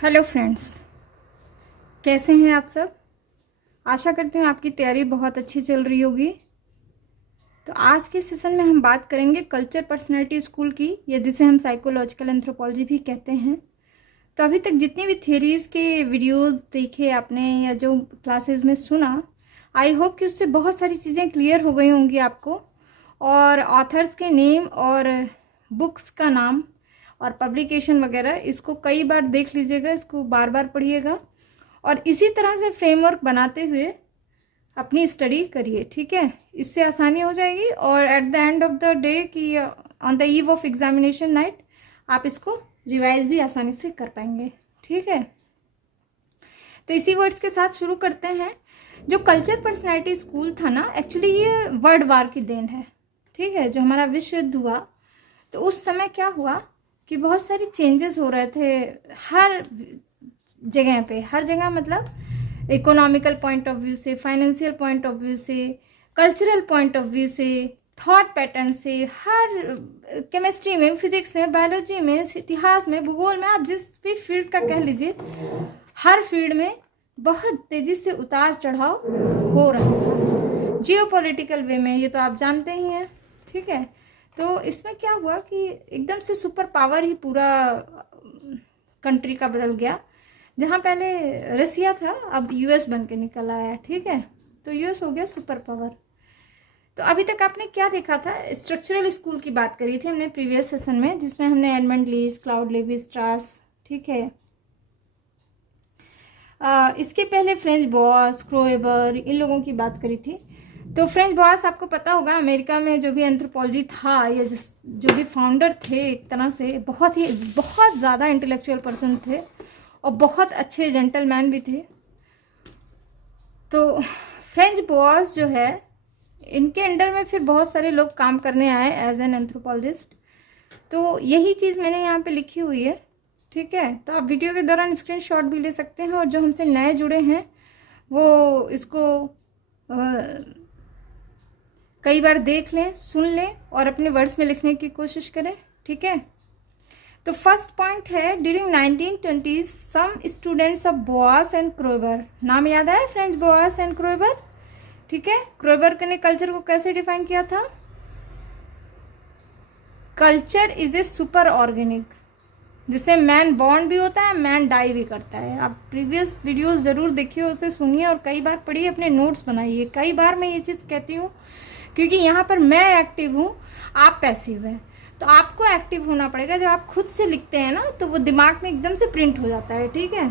Hello friends, कैसे हैं आप सब। आशा करते हैं आपकी तैयारी बहुत अच्छी चल रही होगी। तो आज के सेशन में हम बात करेंगे कल्चर पर्सनैलिटी स्कूल की, या जिसे हम साइकोलॉजिकल एंथ्रोपोलॉजी भी कहते हैं। तो अभी तक जितनी भी थियरीज़ के वीडियोस देखे आपने या जो क्लासेस में सुना, आई होप कि उससे बहुत सारी चीज़ें क्लियर हो गई होंगी आपको। और ऑथर्स के नेम और बुक्स का नाम और पब्लिकेशन वगैरह इसको कई बार देख लीजिएगा, इसको बार बार पढ़िएगा और इसी तरह से फ्रेमवर्क बनाते हुए अपनी स्टडी करिए। ठीक है, इससे आसानी हो जाएगी और at the end of the day कि on the eve of examination night आप इसको रिवाइज भी आसानी से कर पाएंगे। ठीक है, तो इसी वर्ड्स के साथ शुरू करते हैं। जो कल्चर पर्सनैलिटी स्कूल था ना, एक्चुअली ये वर्ल्ड वार की देन है। ठीक है, जो हमारा विश्व युद्ध हुआ तो उस समय क्या हुआ कि बहुत सारी चेंजेस हो रहे थे हर जगह पे। हर जगह मतलब इकोनॉमिकल पॉइंट ऑफ व्यू से, फाइनेंशियल पॉइंट ऑफ व्यू से, कल्चरल पॉइंट ऑफ व्यू से, थॉट पैटर्न से, हर केमिस्ट्री में, फिजिक्स में, बायोलॉजी में, इतिहास में, भूगोल में, आप जिस भी फील्ड का कह लीजिए, हर फील्ड में बहुत तेज़ी से उतार चढ़ाव हो रहा था जियोपॉलिटिकल वे में। ये तो आप जानते ही हैं। ठीक है, तो इसमें क्या हुआ कि एकदम से सुपर पावर ही पूरा कंट्री का बदल गया। जहाँ पहले रसिया था, अब यूएस बन के निकल आया। ठीक है, तो यूएस हो गया सुपर पावर। तो अभी तक आपने क्या देखा था, स्ट्रक्चरल स्कूल की बात करी थी हमने प्रीवियस सेशन में, जिसमें हमने एडमंड लीच, क्लाउड लेवी स्ट्रास, ठीक है, इसके पहले फ्रेंच बॉस, क्रोएबर, इन लोगों की बात करी थी। तो फ्रेंच बॉस आपको पता होगा, अमेरिका में जो भी एंथ्रोपोलॉजी था, या जो भी फाउंडर थे, एक तरह से बहुत ज़्यादा इंटेलेक्चुअल पर्सन थे और बहुत अच्छे जेंटलमैन भी थे। तो फ्रेंच बॉस जो है, इनके अंडर में फिर बहुत सारे लोग काम करने आए एज एन एंथ्रोपोलॉजिस्ट। तो यही चीज़ मैंने यहाँ पे लिखी हुई है। ठीक है, तो आप वीडियो के दौरान स्क्रीनशॉट भी ले सकते हैं और जो हमसे नए जुड़े हैं वो इसको कई बार देख लें, सुन लें और अपने वर्ड्स में लिखने की कोशिश करें। ठीक है, तो फर्स्ट पॉइंट है, during 1920 some students of Boas and Kroeber. नाम याद आया, फ्रेंच बोआस एंड क्रोएबर। ठीक है, क्रोएबर ने कल्चर को कैसे डिफाइन किया था, culture is a super organic, जिससे मैन बॉर्न भी होता है, मैन डाई भी करता है। आप प्रीवियस वीडियोस ज़रूर देखिए, उसे सुनिए और कई बार पढ़िए, अपने नोट्स बनाइए। कई बार मैं ये चीज़ कहती हूँ क्योंकि यहाँ पर मैं एक्टिव हूँ, आप पैसिव हैं। तो आपको एक्टिव होना पड़ेगा। जब आप खुद से लिखते हैं ना, तो वो दिमाग में एकदम से प्रिंट हो जाता है। ठीक है,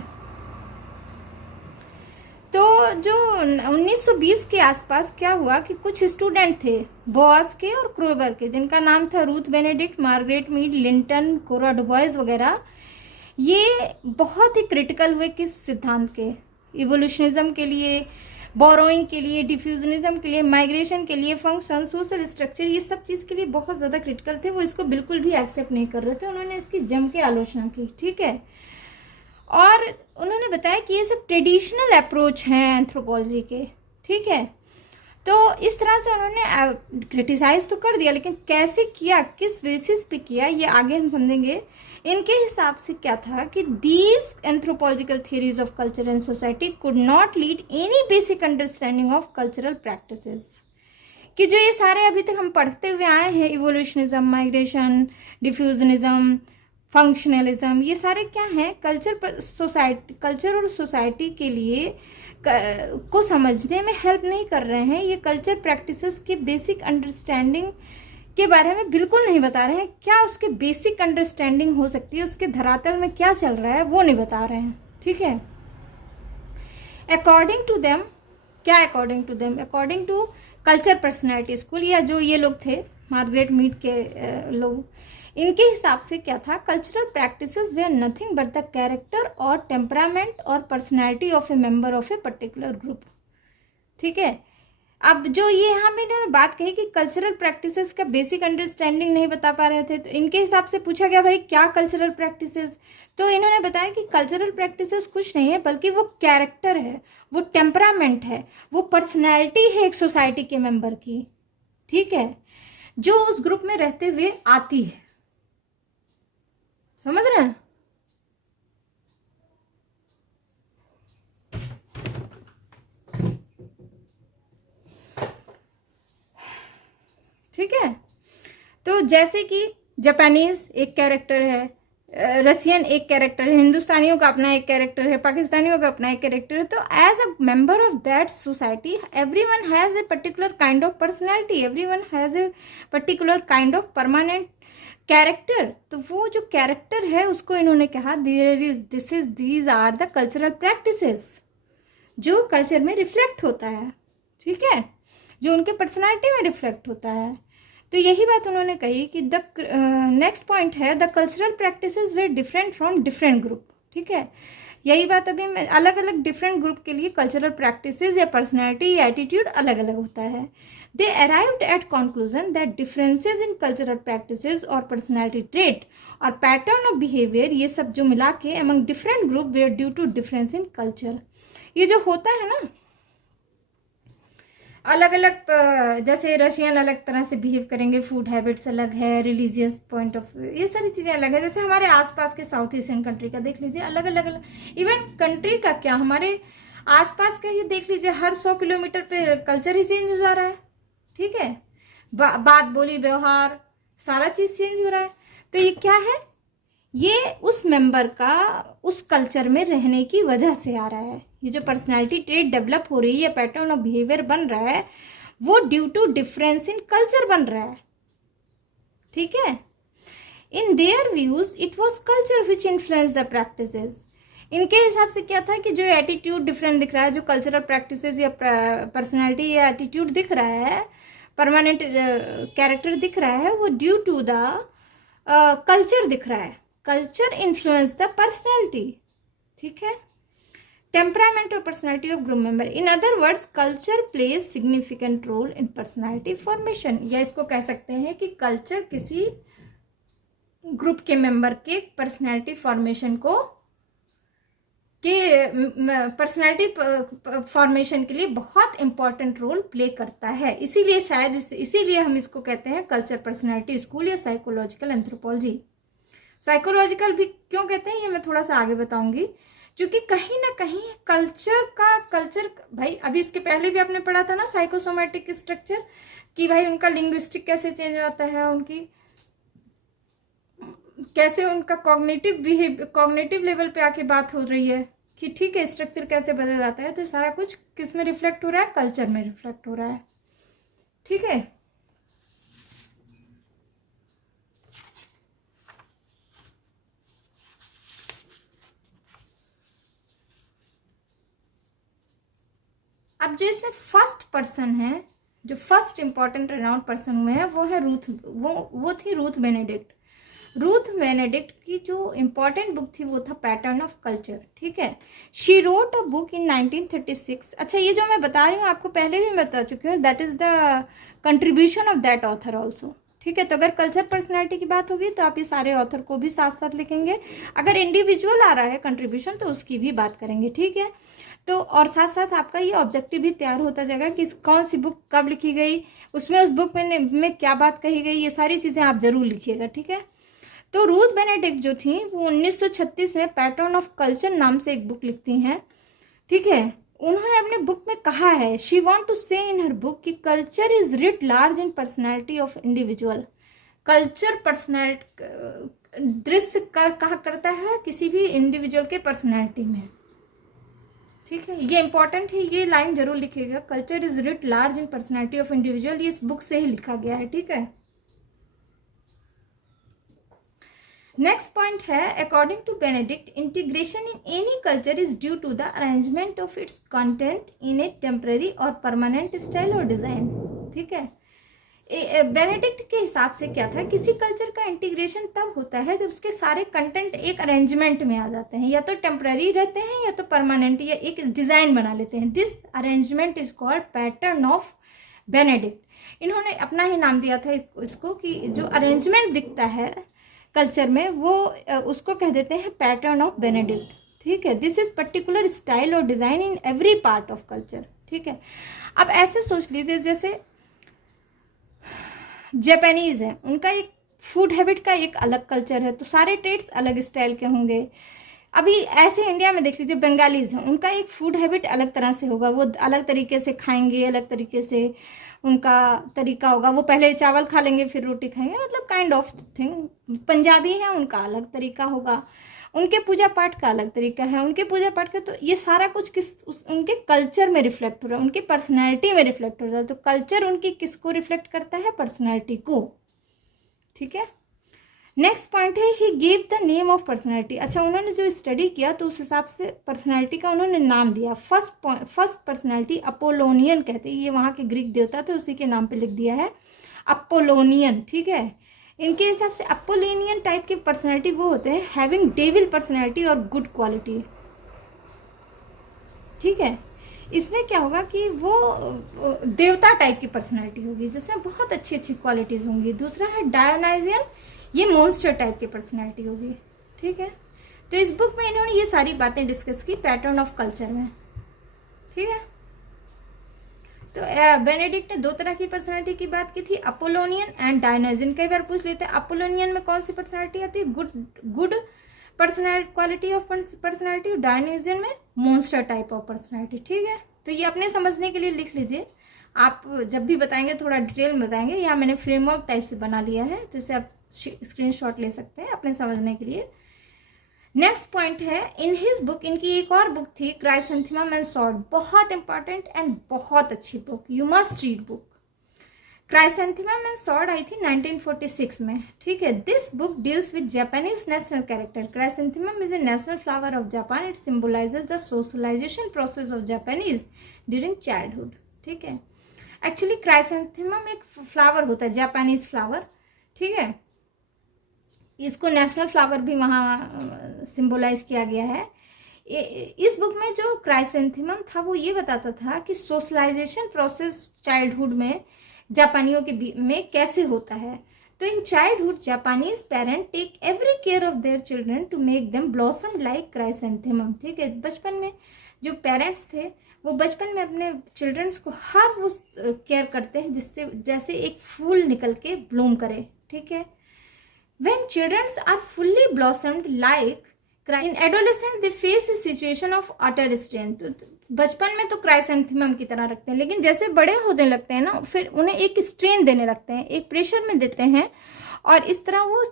तो जो 1920 के आसपास क्या हुआ कि कुछ स्टूडेंट थे बॉस के और क्रोबर के, जिनका नाम था Ruth Benedict, Margaret Mead, Linton, Cora DuBois वगैरह। ये बहुत ही क्रिटिकल हुए किस सिद्धांत के, इवोल्यूशनिज्म के लिए, बोरोइंग के लिए, डिफ्यूजनिज्म के लिए, माइग्रेशन के लिए, फंक्शन, सोशल स्ट्रक्चर, ये सब चीज़ के लिए बहुत ज़्यादा क्रिटिकल थे। वो इसको बिल्कुल भी एक्सेप्ट नहीं कर रहे थे। उन्होंने इसकी जम के आलोचना की। ठीक है, और उन्होंने बताया कि ये सब ट्रेडिशनल अप्रोच हैं एंथ्रोपोलॉजी के। ठीक है, तो इस तरह से उन्होंने क्रिटिसाइज तो कर दिया, लेकिन कैसे किया, किस बेसिस पे किया, ये आगे हम समझेंगे। इनके हिसाब से क्या था कि these anthropological theories of culture and society could not lead any basic understanding of cultural practices. कि जो ये सारे अभी तक हम पढ़ते हुए आए हैं, इवोल्यूशनिज्म, माइग्रेशन, डिफ्यूजनिज्म, फंक्शनलिज्म, ये सारे क्या हैं, कल्चर और सोसाइटी के लिए को समझने में हेल्प नहीं कर रहे हैं। ये कल्चर प्रैक्टिसेस के बेसिक अंडरस्टैंडिंग के बारे में बिल्कुल नहीं बता रहे हैं। क्या उसके बेसिक अंडरस्टैंडिंग हो सकती है, उसके धरातल में क्या चल रहा है, वो नहीं बता रहे हैं। ठीक है, अकॉर्डिंग टू देम, क्या according to them, according to culture personality school, या जो ये लोग थे मार्गरेट मीड के लोग, इनके हिसाब से क्या था, कल्चरल प्रैक्टिसेस वे are nothing but the character और टेम्परामेंट और personality of a member of a particular group. ठीक है, अब जो ये यहाँ पे इन्होंने बात कही कि कल्चरल प्रैक्टिसेस का बेसिक अंडरस्टैंडिंग नहीं बता पा रहे थे, तो इनके हिसाब से पूछा गया भाई क्या कल्चरल प्रैक्टिसेस, तो इन्होंने बताया कि कल्चरल प्रैक्टिसेस कुछ नहीं है, बल्कि वो कैरेक्टर है, वो टेम्परामेंट है, वो पर्सनैलिटी है एक सोसाइटी के मेंबर की। ठीक है, जो उस ग्रुप में रहते हुए आती है। समझ रहे हैं, तो जैसे कि जापानीज एक कैरेक्टर है, रशियन एक कैरेक्टर है, हिंदुस्तानियों का अपना एक कैरेक्टर है, पाकिस्तानियों का अपना एक कैरेक्टर है। तो as a member of that society everyone has a particular kind of personality, everyone has a particular kind of permanent character. तो वो जो कैरेक्टर है उसको इन्होंने कहा these are the cultural practices, जो कल्चर में रिफ्लेक्ट होता है, ठीक है, जो उनके पर्सनालिटी में रिफ्लेक्ट होता है। तो यही बात उन्होंने कही कि द नेक्स्ट पॉइंट है the cultural practices were different from different group, ठीक है। यही बात अभी मैं अलग अलग डिफरेंट ग्रुप के लिए कल्चरल प्रैक्टिसेस या पर्सनैलिटी या एटीट्यूड अलग अलग होता है। They arrived at conclusion that differences in cultural practices और पर्सनैलिटी ट्रेट और पैटर्न ऑफ बिहेवियर, ये सब जो मिला के among different group were due to difference in culture. ये जो होता है ना अलग अलग, जैसे रशियन अलग तरह से बिहेव करेंगे, फूड हैबिट्स अलग है, रिलीजियस पॉइंट ऑफ व्यू, ये सारी चीज़ें अलग है। जैसे हमारे आसपास के साउथ एशियन कंट्री का देख लीजिए, अलग अलग अलग, इवन कंट्री का क्या, हमारे आसपास का ही देख लीजिए, हर 100 किलोमीटर पे कल्चर ही चेंज हो जा रहा है, ठीक है। बात बोली व्यवहार सारा चीज़ चेंज हो रहा है। तो ये क्या है, ये उस मेंबर का उस कल्चर में रहने की वजह से आ रहा है। ये जो पर्सनालिटी ट्रेट डेवलप हो रही है, पैटर्न ऑफ बिहेवियर बन रहा है, वो due to difference in culture बन रहा है, ठीक है। In their views it was culture which influence the practices. इनके हिसाब से क्या था कि जो एटीट्यूड डिफरेंट दिख रहा है, जो कल्चरल प्रैक्टिसेस या पर्सनैलिटी या एटीट्यूड दिख रहा है, परमानेंट कैरेक्टर दिख रहा है, वो ड्यू टू द कल्चर दिख रहा है। कल्चर इन्फ्लुएंस द पर्सनैलिटी, ठीक है, टेम्परामेंट और personality of group member. In other words culture plays significant role in personality formation, या इसको कह सकते हैं कि कल्चर किसी ग्रुप के मेंबर के पर्सनैलिटी फॉर्मेशन को पर्सनैलिटी फॉर्मेशन के लिए बहुत इंपॉर्टेंट रोल प्ले करता है। इसीलिए शायद इसीलिए हम इसको कहते हैं कल्चर पर्सनैलिटी स्कूल या साइकोलॉजिकल एंथ्रोपोलॉजी। साइकोलॉजिकल भी क्यों कहते हैं ये मैं थोड़ा सा आगे बताऊंगी, क्योंकि कहीं ना कहीं कल्चर भाई, अभी इसके पहले भी आपने पढ़ा था ना साइकोसोमैटिक स्ट्रक्चर, कि भाई उनका लिंग्विस्टिक कैसे चेंज होता है, उनकी कैसे उनका कॉग्निटिव लेवल पे आके बात हो रही है कि ठीक है स्ट्रक्चर कैसे बदल जाता है। तो सारा कुछ किस में रिफ्लेक्ट हो रहा है, कल्चर में रिफ्लेक्ट हो रहा है, ठीक है। अब जो इसमें फर्स्ट पर्सन है, जो फर्स्ट इंपॉर्टेंट रेनाउंड पर्सन हुए हैं, वो है वो थी रूथ बेनेडिक्ट। रूथ बेनेडिक्ट की जो इम्पॉर्टेंट बुक थी वो था पैटर्न ऑफ कल्चर, ठीक है। She wrote a book in 1936। अच्छा, ये जो मैं बता रही हूँ आपको पहले भी बता चुकी हूँ, that is the contribution of that author also, ठीक है। तो अगर कल्चर पर्सनैलिटी की बात होगी तो आप ये सारे ऑथर को भी साथ साथ लिखेंगे। अगर इंडिविजुअल आ रहा है कंट्रीब्यूशन तो उसकी भी बात करेंगे, ठीक है। तो और साथ साथ आपका ये ऑब्जेक्टिव भी तैयार होता जाएगा कि कौन सी बुक कब लिखी गई, उसमें उस बुक में क्या बात कही गई, ये सारी चीज़ें आप जरूर लिखिएगा, ठीक है। तो रूथ बेनेडिक्ट जो थी वो 1936 में पैटर्न ऑफ कल्चर नाम से एक बुक लिखती हैं, ठीक है। उन्होंने अपने बुक में कहा है, शी वॉन्ट टू से इन हर बुक कि culture is writ large in personality of individual. Culture personality दृश्य कहा करता है किसी भी इंडिविजुअल के पर्सनैलिटी में, ठीक है। ये इंपॉर्टेंट है, ये लाइन जरूर लिखिएगा, culture is writ large in personality of individual, ये इस बुक से ही लिखा गया है, ठीक है। नेक्स्ट पॉइंट है, according to Benedict integration in any culture is due to the arrangement of its content in a temporary और परमानेंट स्टाइल और डिजाइन, ठीक है। बेनेडिक्ट के हिसाब से क्या था, किसी कल्चर का इंटीग्रेशन तब होता है जब उसके सारे कंटेंट एक अरेंजमेंट में आ जाते हैं, या तो टेम्पररी रहते हैं या तो परमानेंट, या एक डिजाइन बना लेते हैं। This arrangement is called pattern of Benedict. इन्होंने अपना ही नाम दिया था इसको कि जो अरेंजमेंट दिखता है कल्चर में वो उसको कह देते हैं पैटर्न ऑफ बेनेडिक्ट, ठीक है। दिस इज पर्टिकुलर स्टाइल और design in every part of culture, ठीक है। अब ऐसे सोच लीजिए जैसे जापानीज है, उनका एक फूड हैबिट का एक अलग कल्चर है, तो सारे ट्रेड्स अलग स्टाइल के होंगे। अभी ऐसे इंडिया में देख लीजिए बंगालीज हैं, उनका एक फूड हैबिट अलग तरह से होगा, वो अलग तरीके से खाएंगे, अलग तरीके से उनका तरीका होगा, वो पहले चावल खा लेंगे फिर रोटी खाएंगे, मतलब काइंड ऑफ थिंग। पंजाबी है, उनका अलग तरीका होगा, उनके पूजा पाठ का अलग तरीका है, उनके पूजा पाठ का। तो ये सारा कुछ उनके कल्चर में रिफ्लेक्ट हो रहा है, उनकी पर्सनैलिटी में रिफ्लेक्ट हो रहा है। तो कल्चर उनकी किसको रिफ्लेक्ट करता है? पर्सनैलिटी को। ठीक है, नेक्स्ट पॉइंट है he give the name of personality. अच्छा, उन्होंने जो स्टडी किया तो उस हिसाब से पर्सनैलिटी का उन्होंने नाम दिया। फर्स्ट पर्सनैलिटी अपोलोनियन कहते हैं, ये वहाँ के ग्रीक देवता थे, उसी के नाम पे लिख दिया है अपोलोनियन। ठीक है, इनके हिसाब से अपोलोनियन टाइप के पर्सनैलिटी वो होते हैं हैविंग डेविल पर्सनैलिटी और गुड क्वालिटी। ठीक है, इसमें क्या होगा कि वो देवता टाइप की पर्सनैलिटी होगी जिसमें बहुत अच्छी अच्छी क्वालिटीज़ होंगी। दूसरा है डायोनाइजियन, ये मॉन्स्टर टाइप की पर्सनैलिटी होगी। ठीक है, तो इस बुक में इन्होंने ये सारी बातें डिस्कस की पैटर्न ऑफ कल्चर में। ठीक है, तो बेनेडिक्ट ने दो तरह की पर्सनैलिटी की बात की थी, अपोलोनियन एंड डायोनाइजियन। कई बार पूछ लेते हैं अपोलोनियन में कौन सी पर्सनैलिटी आती है? Good personality, quality of personality. Dionysian में मॉन्स्टर टाइप ऑफ पर्सनैलिटी। ठीक है, तो ये अपने समझने के लिए लिख लीजिए, आप जब भी बताएंगे थोड़ा डिटेल में बताएंगे। यहाँ मैंने फ्रेमवर्क टाइप से बना लिया है, तो इसे आप स्क्रीनशॉट ले सकते हैं अपने समझने के लिए। नेक्स्ट पॉइंट है इन हिज बुक, इनकी एक और बुक थी क्राइसेंथेमम एंड सॉर्ड, बहुत इंपॉर्टेंट एंड बहुत अच्छी book, you must read book. Chrysanthemum and sword आई थी 1946 में। ठीक है, this book deals with Japanese national character. Chrysanthemum is a national flower of Japan, it symbolises the socialisation process of Japanese during childhood. ठीक है, actually chrysanthemum एक flower होता है, जापानीज फ्लावर। ठीक है, इसको नेशनल फ्लावर भी वहाँ सिंबलाइज किया गया है। इस बुक में जो क्राइसेंथेमम था वो ये बताता था कि सोशलाइजेशन प्रोसेस चाइल्डहुड में जापानियों के में कैसे होता है। तो in childhood Japanese parent take every care of their children to make them blossom like chrysanthemum. ठीक है, बचपन में जो पेरेंट्स थे वो बचपन में अपने चिल्ड्रंस को हर वो केयर करते हैं जिससे जैसे एक फूल निकल के ब्लूम करे। ठीक है, when children are fully blossomed like in adolescent they face a situation of utter strain। तो बचपन में तो क्राइसेंथेमम की तरह रखते हैं, लेकिन जैसे बड़े होने लगते हैं ना फिर उन्हें एक स्ट्रेन देने लगते हैं, एक प्रेशर में देते हैं। और इस तरह वो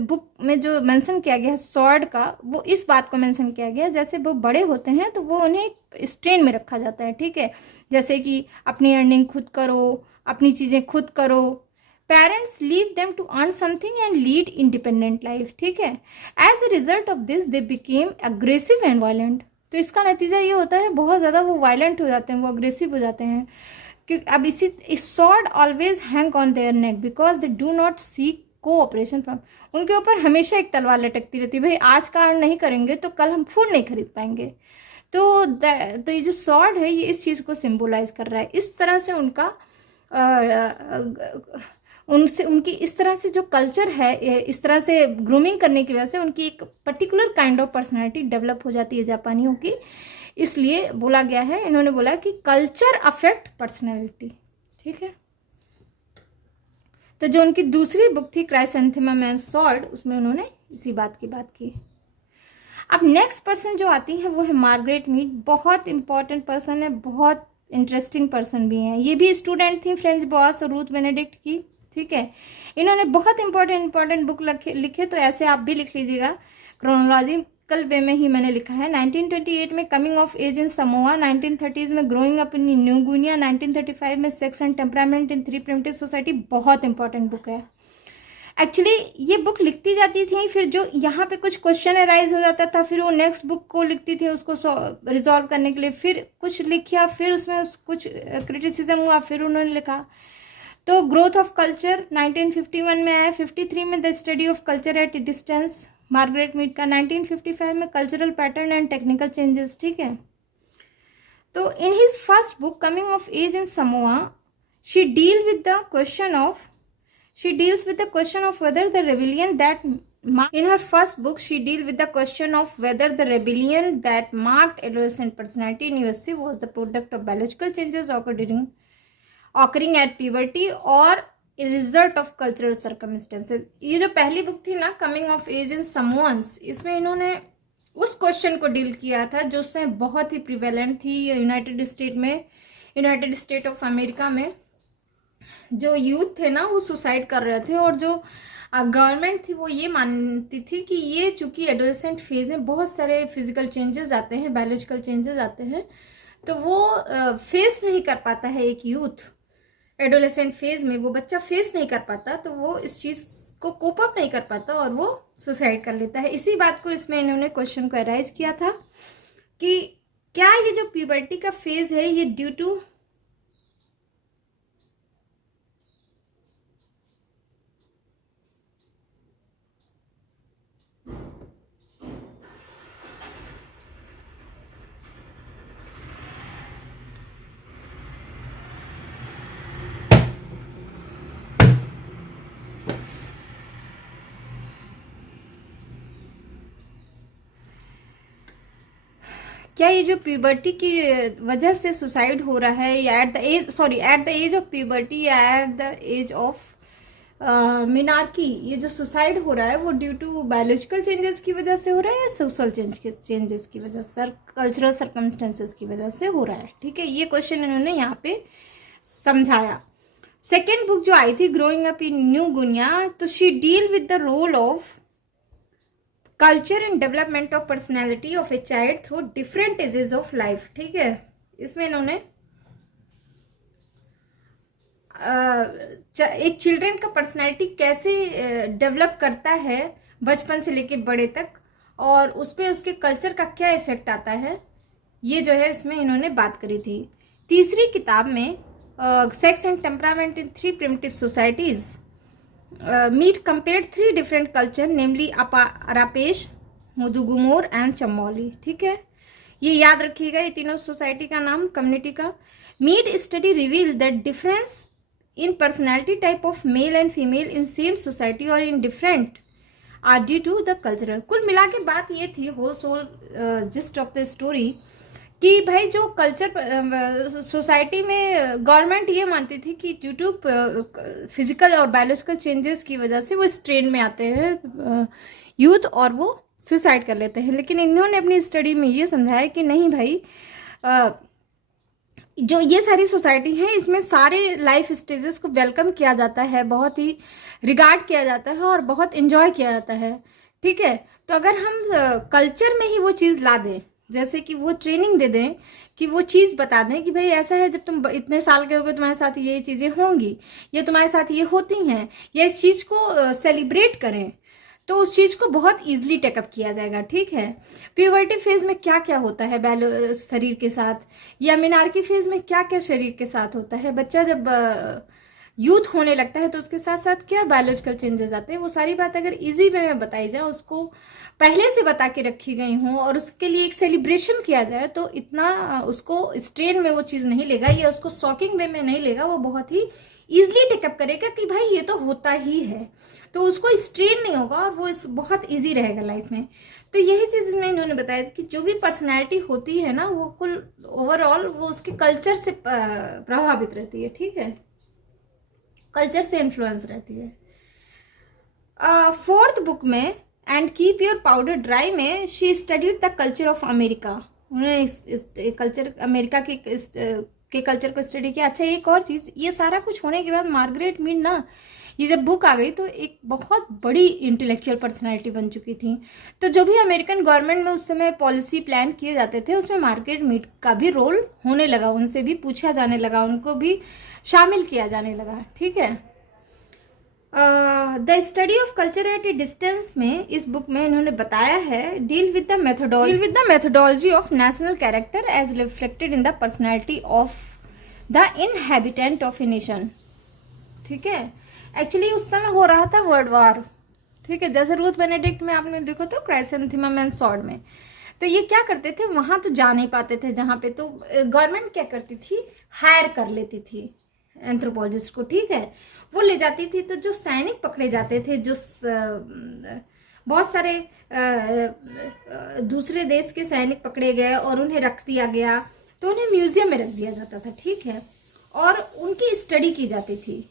बुक में जो मेंशन किया गया है सॉर्ड का, वो इस बात को मेंशन किया गया है जैसे वो बड़े होते हैं तो वो उन्हें एक स्ट्रेन में रखा जाता है। ठीक है, जैसे कि अपनी अर्निंग खुद करो, अपनी चीज़ें खुद करो, parents leave them to earn something and lead independent life. ठीक है, as a result of this they became aggressive and violent. तो इसका नतीजा ये होता है बहुत ज़्यादा वो वायलेंट हो जाते हैं, वो अग्रेसिव हो जाते हैं। क्योंकि अब इसी sword always hang on their neck because they do not seek cooperation from. उनके ऊपर हमेशा एक तलवार लटकती रहती है, भाई आज का अर्न नहीं करेंगे तो कल हम फूड नहीं खरीद पाएंगे। तो ये जो सॉर्ड है ये इस चीज़ को सिंबलाइज कर रहा है। इस तरह से उनका उनकी इस तरह से जो कल्चर है, इस तरह से ग्रूमिंग करने की वजह से उनकी एक particular kind of personality develop हो जाती है जापानियों की। इसलिए बोला गया है, इन्होंने बोला कि कल्चर अफेक्ट पर्सनैलिटी। ठीक है, तो जो उनकी दूसरी बुक थी क्राइसेंथेमम एंड सॉर्ड, उसमें उन्होंने इसी बात की। अब नेक्स्ट पर्सन जो आती है वो है मार्गरेट मीड। बहुत इंपॉर्टेंट पर्सन है, बहुत इंटरेस्टिंग पर्सन भी हैं। ये भी स्टूडेंट थी फ्रेंच बॉस और रूथ बेनेडिक्ट की। ठीक है, इन्होंने बहुत इंपॉर्टेंट बुक लिखे, तो ऐसे आप भी लिख लीजिएगा, क्रोनोलॉजिकल वे में ही मैंने लिखा है। 1928 में coming of age in Samoa, 1930s में growing up in New Guinea, 1935 में sex and temperament in 3 primitive society. बहुत इंपॉर्टेंट बुक है। एक्चुअली ये बुक लिखती जाती थी, फिर जो यहाँ पे कुछ क्वेश्चन अराइज हो जाता था फिर वो नेक्स्ट बुक को लिखती थी उसको रिजॉल्व करने के लिए, फिर कुछ लिखा, फिर उसमें कुछ क्रिटिसिज्म हुआ, फिर उन्होंने लिखा। तो ग्रोथ ऑफ कल्चर 1951 में आया, 53 में the study of culture at distance Margaret Mead का, 1955 में cultural pattern and technical changes. ठीक है, तो in his first book coming of age in Samoa she deals with the question of whether the rebellion that in her first book she deal with the question of whether the rebellion that marked adolescent personality in USA was the product of biological changes occurring at puberty or a result of cultural circumstances। ये जो पहली book थी ना coming of age in someone's, इसमें इन्होंने उस question को deal किया था जो उससे बहुत ही प्रिवेलेंट थी यूनाइटेड स्टेट ऑफ अमेरिका में। जो यूथ थे ना वो सुसाइड कर रहे थे, और जो गवर्नमेंट थी वो ये मानती थी कि ये चूंकि एडोलेसेंट फेज में बहुत सारे फिजिकल चेंजेस आते हैं, बायोलॉजिकल चेंजेस आते हैं, तो वो फेस नहीं कर पाता है। एक यूथ एडोलेसेंट फेज में वो बच्चा फेस नहीं कर पाता, तो वो इस चीज को कोप अप नहीं कर पाता और वो सुसाइड कर लेता है। इसी बात को इसमें इन्होंने क्वेश्चन को एराइज किया था कि क्या ये जो प्यूबर्टी का फेज है ये ड्यू टू क्या ये जो प्यूबर्टी की वजह से सुसाइड हो रहा है, या at the age of puberty या at the age of menarche, ये जो सुसाइड हो रहा है वो ड्यू टू बायोलॉजिकल चेंजेस की वजह से हो रहा है या सोशल चेंजेस की वजह से, कल्चरल सर्कमस्टेंसेस की वजह से हो रहा है। ठीक है, ये क्वेश्चन इन्होंने यहाँ पे समझाया। सेकेंड बुक जो आई थी growing up in New Guinea, तो she deal with the role of culture and development of personality of a child through different ages of life. ठीक है, इसमें इन्होंने एक चिल्ड्रन का पर्सनैलिटी कैसे डेवलप करता है बचपन से लेके बड़े तक, और उस पर उसके कल्चर का क्या इफेक्ट आता है, ये जो है इसमें इन्होंने बात करी थी। तीसरी किताब में sex and temperament in 3 primitive societies, Mead compared 3 different culture namely Arapesh, Mundugumor and Tchambuli. ठीक है, ये याद रखिएगा, ये तीनों सोसाइटी का नाम, कम्युनिटी का। Mead study reveal that difference in personality type of male and female in same society or in different are due to the cultural। कुल मिला के बात ये थी, whole sole gist of the story, कि भाई जो कल्चर सोसाइटी में गवर्नमेंट ये मानती थी कि ड्यू टू फिजिकल और बायोलॉजिकल चेंजेस की वजह से वो स्ट्रेन में आते हैं यूथ और वो सुसाइड कर लेते हैं। लेकिन इन्होंने अपनी स्टडी में ये समझाया कि नहीं भाई, जो ये सारी सोसाइटी है इसमें सारे लाइफ स्टेजेस को वेलकम किया जाता है, बहुत ही रिगार्ड किया जाता है और बहुत इन्जॉय किया जाता है। ठीक है, तो अगर हम कल्चर में ही वो चीज़ ला दें, जैसे कि वो ट्रेनिंग दे दें, कि वो चीज़ बता दें कि भाई ऐसा है, जब तुम इतने साल के होगे तुम्हारे साथ ये चीज़ें होंगी, या तुम्हारे साथ ये होती हैं, या इस चीज़ को सेलिब्रेट करें, तो उस चीज़ को बहुत इजीली टेकअप किया जाएगा। ठीक है, प्यूबर्टी फेज में क्या क्या होता है शरीर के साथ, या मिनार्की फेज में क्या क्या शरीर के साथ होता है, बच्चा जब यूथ होने लगता है तो उसके साथ साथ क्या बायोलॉजिकल चेंजेस आते हैं, वो सारी बात अगर इजी वे में बताई जाए, उसको पहले से बता के रखी गई हूँ और उसके लिए एक सेलिब्रेशन किया जाए, तो इतना उसको स्ट्रेन में वो चीज़ नहीं लेगा या उसको शॉकिंग वे में नहीं लेगा, वो बहुत ही ईजिली टेकअप करेगा कि भाई ये तो होता ही है, तो उसको स्ट्रेन नहीं होगा और वो बहुत इजी रहेगा लाइफ में। तो यही चीज़ में इन्होंने बताया कि जो भी पर्सनैलिटी होती है ना, वो कुल ओवरऑल वो उसके कल्चर से प्रभावित रहती है। ठीक है, कल्चर से इन्फ्लुएंस रहती है। फोर्थ बुक में and keep your powder dry में she studied the culture of America. उन्होंने इस कल्चर अमेरिका के कल्चर को स्टडी किया। अच्छा, एक और चीज़, ये सारा कुछ होने के बाद मार्गरेट मीड ना, ये जब बुक आ गई तो एक बहुत बड़ी इंटेलेक्चुअल पर्सनालिटी बन चुकी थी। तो जो भी अमेरिकन गवर्नमेंट में उस समय पॉलिसी प्लान किए जाते थे उसमें मार्गरेट मीड का भी रोल होने लगा, उनसे भी पूछा जाने लगा, उनको भी शामिल किया जाने लगा। ठीक है, the study of culture at a distance में इस बुक में इन्होंने बताया है deal with the methodology of national character as reflected in the personality of the inhabitant of a nation. ठीक है, एक्चुअली उस समय हो रहा था वर्ल्ड वॉर। ठीक है, जैसे रूथ बेनेडिक्ट में आपने देखो तो क्राइसेंथेमम एंड स्वॉर्ड में, तो ये क्या करते थे, वहां तो जा नहीं पाते थे जहां पे, तो गवर्नमेंट क्या करती थी, हायर कर लेती थी एंथ्रोपोलॉजिस्ट को। ठीक है, वो ले जाती थी, तो जो सैनिक पकड़े जाते थे, जो बहुत सारे दूसरे देश के सैनिक पकड़े गए और उन्हें रख दिया गया, तो उन्हें म्यूजियम में रख दिया जाता था। ठीक है, और उनकी स्टडी की जाती थी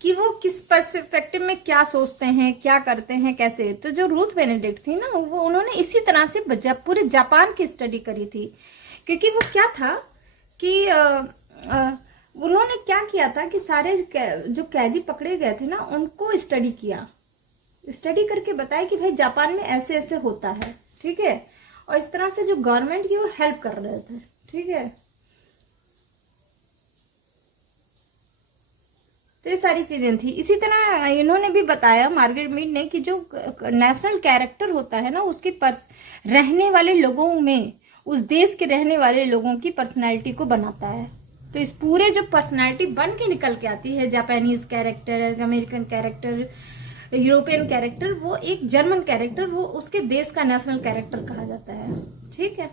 कि वो किस पर्सपेक्टिव में क्या सोचते हैं, क्या करते हैं, कैसे। तो जो रूथ बेनेडिक्ट थी ना, वो उन्होंने इसी तरह से पूरे जापान की स्टडी करी थी, क्योंकि वो क्या था कि उन्होंने क्या किया था कि सारे जो कैदी पकड़े गए थे ना उनको स्टडी किया, स्टडी करके बताया कि भाई जापान में ऐसे ऐसे होता है, ठीक है। और इस तरह से जो गवर्नमेंट की वो हेल्प कर रहे थे, ठीक है। तो ये सारी चीजें थी। इसी तरह इन्होंने भी बताया, मार्gaरेट मीड ने, कि जो नेशनल कैरेक्टर होता है ना उसकी रहने वाले लोगों में, उस देश के रहने वाले लोगों की पर्सनैलिटी को बनाता है। तो इस पूरे जो पर्सनैलिटी बन के निकल के आती है, Japanese character, American character, European character, वो एक जर्मन कैरेक्टर, वो उसके देश का नेशनल कैरेक्टर कहा जाता है, ठीक है।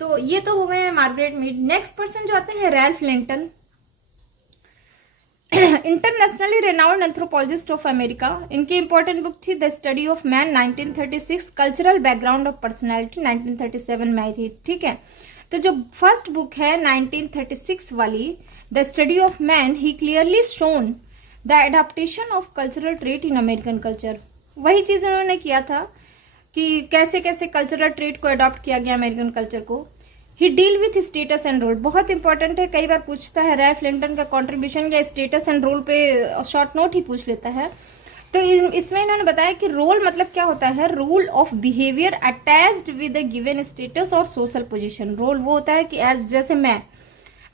तो ये तो हो गए मार्gaरेट मीड। नेक्स्ट पर्सन जो आते हैं Ralph Linton, internationally renowned anthropologist of America. इनकी इंपॉर्टेंट बुक थी the study of man 1936, cultural background of personality 1937 में आई थी, ठीक है। तो जो फर्स्ट बुक है 1936 वाली, the study of man, he clearly shown the adaptation of cultural trait in American culture. वही चीज उन्होंने किया था कि कैसे कैसे कल्चरल ट्रेट को अडॉप्ट किया गया अमेरिकन कल्चर को। He deal with status and role, बहुत इंपॉर्टेंट है, कई बार पूछता है रैल्फ लिंटन का कंट्रीब्यूशन या स्टेटस एंड रोल पे शॉर्ट नोट ही पूछ लेता है। तो इसमें इन्होंने बताया कि रोल मतलब क्या होता है, rule of behaviour attached with a given status और सोशल पोजीशन। रोल वो होता है कि जैसे मैं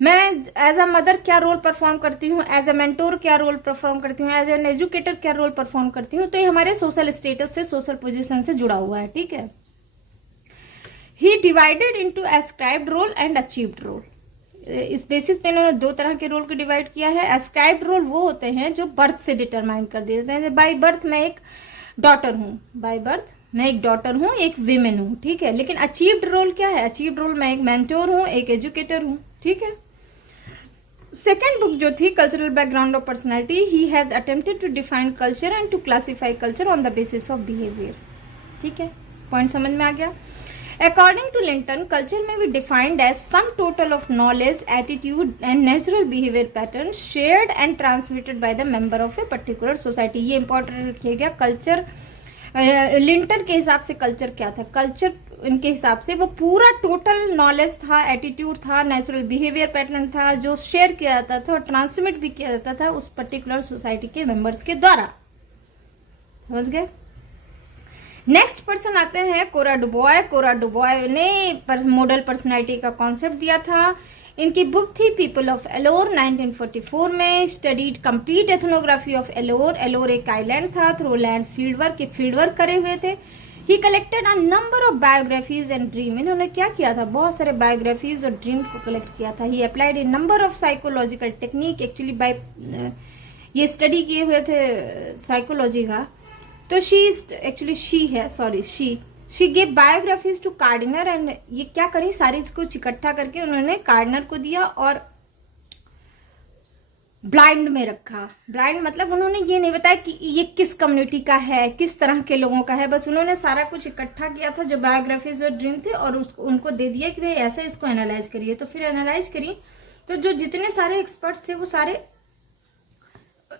एज अ मदर क्या रोल परफॉर्म करती हूँ, एज अ मेंटोर क्या रोल परफॉर्म करती हूँ, एज एन एजुकेटर क्या रोल परफॉर्म करती हूँ। तो ये हमारे सोशल स्टेटस से, सोशल पोजीशन से जुड़ा हुआ है, ठीक है। He divided into ascribed role and achieved role. इस बेसिस पे इन्होंने दो तरह के रोल को डिवाइड किया है। एस्क्राइब्ड रोल वो होते हैं जो बर्थ से डिटरमाइन कर दिए जाते हैं। बाय बर्थ मैं एक डॉटर हूँ, बाय बर्थ मैं एक डॉटर हूँ, एक वीमेन हूँ, ठीक है। लेकिन अचीव्ड रोल क्या है, अचीव्ड रोल मैं एक मेंटोर हूँ, एक एजुकेटर हूँ, ठीक है। सेकेंड बुक जो थी cultural background of personality, he has attempted to define culture and to classify culture on the basis of behaviour, ठीक है। पॉइंट समझ में आ गया। According to Linton, culture may be defined as some total of knowledge, attitude and natural behavior patterns shared and transmitted by the member of a particular society। ये important रखिएगा। Culture Linton के हिसाब से culture क्या था, culture इनके हिसाब से वो पूरा टोटल नॉलेज था, एटीट्यूड था, नेचुरल बिहेवियर पैटर्न था, जो शेयर किया जाता था और ट्रांसमिट भी किया जाता था उस पर्टिकुलर सोसाइटी के मेंबर्स के द्वारा। समझ गए। नेक्स्ट पर्सन आते हैं कोरा डुबॉय। कोरा डुबॉय ने मॉडल पर्सनैलिटी का कॉन्सेप्ट दिया था। इनकी बुक थी पीपल ऑफ एलोर 1944 में। Studied complete ethnography of Alor. Alor एक आइलैंड था, थ्रू लैंड फील्ड वर्क करे हुए थे। ही collected a number of biographies and dream. इन्होंने क्या किया था, बहुत सारे बायोग्राफीज और ड्रीम को कलेक्ट किया था। He applied a number of psychological technique, actually by ये स्टडी किए हुए थे साइकोलॉजी का। तो she gave biographies to Kardiner and ये क्या करी, सारी इसको इकट्ठा करके उन्होंने कार्डिनर को दिया और ब्लाइंड में रखा। ब्लाइंड मतलब उन्होंने ये नहीं बताया कि ये किस कम्युनिटी का है, किस तरह के लोगों का है, बस उन्होंने सारा कुछ इकट्ठा किया था जो बायोग्राफीज और ड्रीम थे और उनको दे दिया कि भाई ऐसे इसको एनालाइज करिए। तो फिर एनालाइज करी तो जो जितने सारे एक्सपर्ट्स थे वो सारे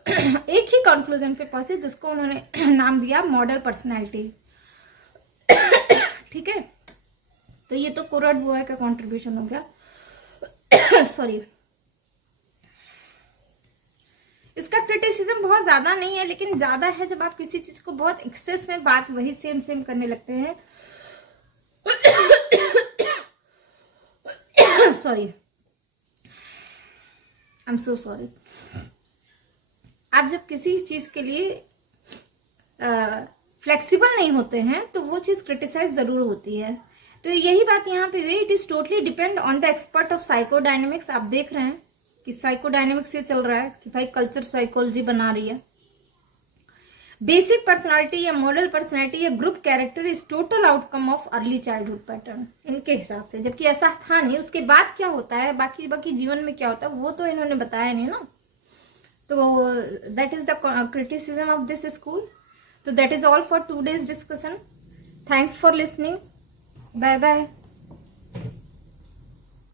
एक ही कंक्लूजन पे पहुंचे जिसको उन्होंने नाम दिया मॉडल पर्सनैलिटी, ठीक है। तो ये तो कोरा डुबॉय का कंट्रीब्यूशन हो गया। सॉरी, इसका क्रिटिसिज्म बहुत ज्यादा नहीं है, लेकिन ज्यादा है जब आप किसी चीज को बहुत एक्सेस में बात वही सेम करने लगते हैं। Sorry, I am so sorry. आप जब किसी चीज के लिए फ्लेक्सिबल नहीं होते हैं तो वो चीज क्रिटिसाइज जरूर होती है। तो यही बात यहाँ पे हुई। It is totally depend on the expert of psychodynamics. आप देख रहे हैं कि साइकोडायनेमिक्स से चल रहा है कि भाई कल्चर साइकोलॉजी बना रही है। बेसिक पर्सनालिटी या मॉडल पर्सनालिटी या group character is total outcome of early childhood pattern इनके हिसाब से, जबकि ऐसा था नहीं। उसके बाद क्या होता है, बाकी जीवन में क्या होता है वो तो इन्होंने बताया नहीं ना। तो that is the criticism of this school. So that is all for today's discussion. Thanks for listening. Bye bye.